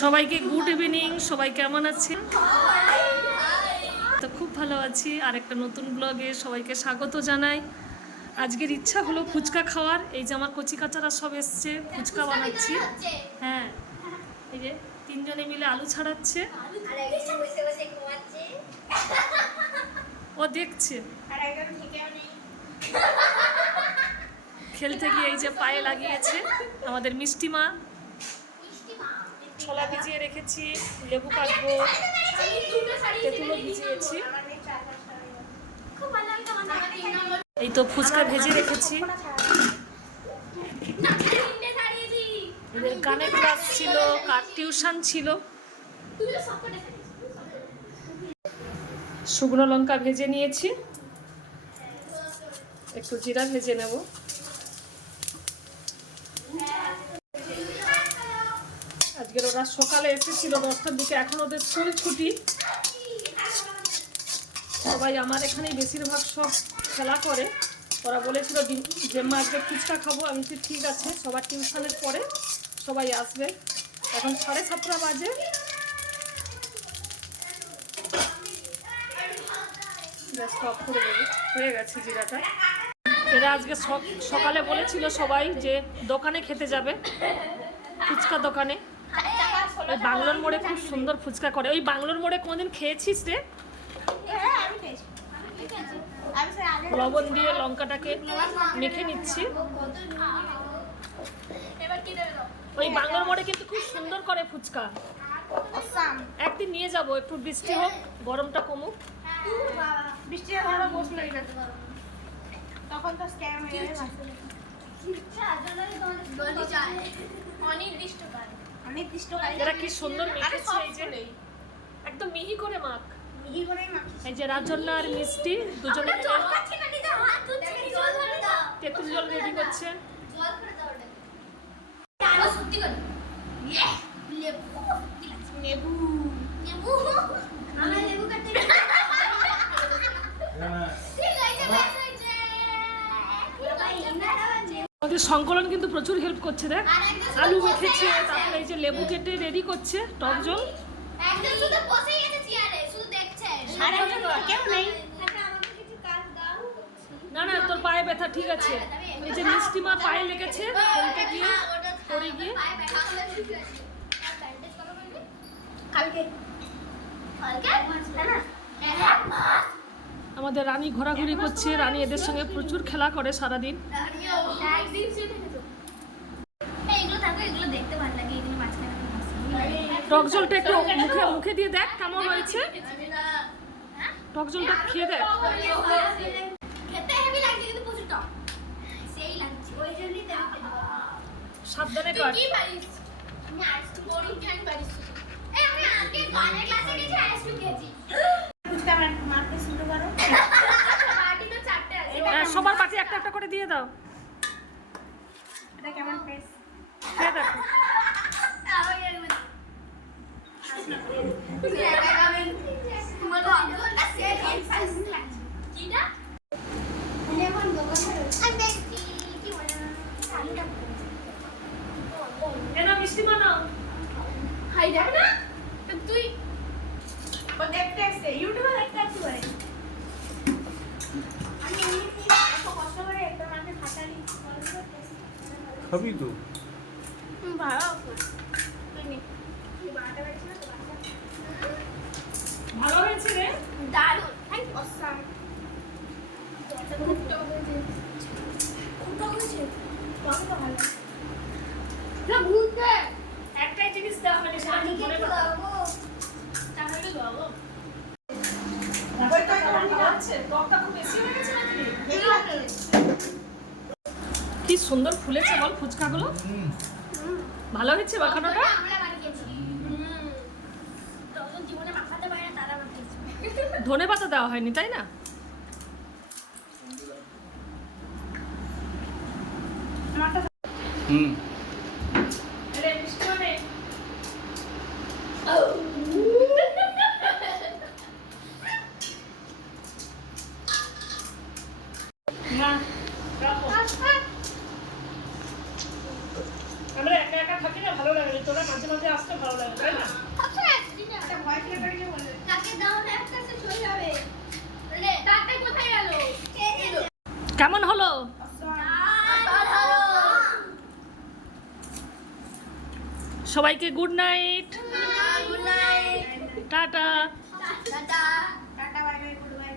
সবাইকে good evening, সবাই কেমন আছেন? তো খুব ভালো আছি। আর একটা নতুন ব্লগে সবাইকে স্বাগত জানাই। আজকের ইচ্ছা হলো ফুচকা খাওয়ার। এই যে আমার কচি কাচারা সব এসছে, ফুচকা বানাচ্ছি। হ্যাঁ এই যে তিনজনে মিলে আলু ছাড়াচ্ছে। ও দেখছে। খেলতে গিয়ে এই যে পায়ে লাগিয়েছে আমাদের মিষ্টি মা ছোলা ভিজিয়ে রেখেছি, লেবু কাটবো তেঁতুলো ভিজিয়েছি। এই তো ফুচকা ভেজে রেখেছি। গানের ক্লাস ছিল, কার টিউশন ছিল। শুকনো লঙ্কা ভেজে নিয়েছি। একটু জিরা ভেজে নেব। আজকের ওরা সকালে এসেছিল, দশটার দিকে। এখন ওদের স্কুল ছুটি। সবাই আমার এখানেই বেশিরভাগ সব খেলা করে। ওরা বলেছিল মা আজকে ফুচকা খাব। আমি বলছি, ঠিক আছে, সবার টিউশনের পরে সবাই আসবে। এখন সাড়ে সাতটা বাজে। করে হয়ে গেছে জিরাটা। এরা আজকে সক- সকালে বলেছিল সবাই যে দোকানে খেতে যাবে, ফুচকা দোকানে। ওই বাংলোর মোড়ে খুব সুন্দর ফুচকা করে। ওই বাংলোর মোড়ে কোনোদিন খেয়েছিস রে? লবণ দিয়ে লঙ্কাটাকে মেখে নিচ্ছি। ওই বাংলোর মোড়ে কিন্তু খুব সুন্দর করে ফুচকা। একদিন নিয়ে যাব একটু বৃষ্টি হোক গরমটা কমুক। বৃষ্টি তখন তো স্ক্যাম হয়ে যাবে। অনির্দিষ্ট এরা কি সুন্দর মেখেছে এই যে একদম মিহি করে মাখ। মিহি করে মাখি। এই যে রাজন্না আর মিষ্টি দুজনে মিলে। তেঁতুল জল রেডি করছে। লেবু আমাদের সংকলন কিন্তু প্রচুর হেল্প করছে দেখ। আলু মেখেছে তারপরে এই যে লেবু কেটে রেডি করছে টক জল। একজন শুধু বসেই আছে চেয়ারে শুধু দেখছে। আর একজন কেউ নেই। না না তোর পায়ে ব্যথা ঠিক আছে। এই যে মিষ্টি মা পায়ে লেগেছে খেলতে গিয়ে পড়ে গিয়ে। কালকে। আমাদের রানী ঘোরাঘুরি করছে রানী এদের সঙ্গে প্রচুর খেলা করে সারাদিন। এগুলো থাকো এগুলো দেখতে ভালো লাগে এগুলো মাঝখানে টক জলটা একটু মুখে মুখে দিয়ে দেখ কেমন হয়েছে। টক জলটা খেয়ে দেখ। সাবধানে কর আমি আজকে গানের ক্লাসে গেছি আইসক্রিম খেয়েছি। সবার পাটি একটা একটা করে দিয়ে দাও। এটা কেমন খেয়ে দেখো। না মিষ্টি বানাও হাই দেখ না তুই ও দেখতে এসছে ইউটিউবে দেখতে আসতে পারে আমি এত কষ্ট করে একটা মাকে খাবি তো ভালো ভালো হয়েছে রে দারুণ থ্যাংক অসাম খুব টক হয়েছে খুব টক হয়েছে ভালো না ভুলতে একটাই জিনিস দেওয়া হয়নি সেটা আমি মনে করো তাহলে বাবা আছে টকটা খুব বেশি হয়ে গেছে নাকি এগুলো কি সুন্দর ফুলেছে বল ফুচকাগুলো? ভালো হয়েছে মাখানোটা? ধনে পাতা দেওয়া হয়নি তাই না? হুম। না। আমরা একা একা থাকি না ভালো লাগে। তোরা মাঝে মাঝে আসতে ভালো লাগে তাই না? আচ্ছা, কেমন হলো? সবাইকে good night good night tata. Tata. Tata bye bye good bye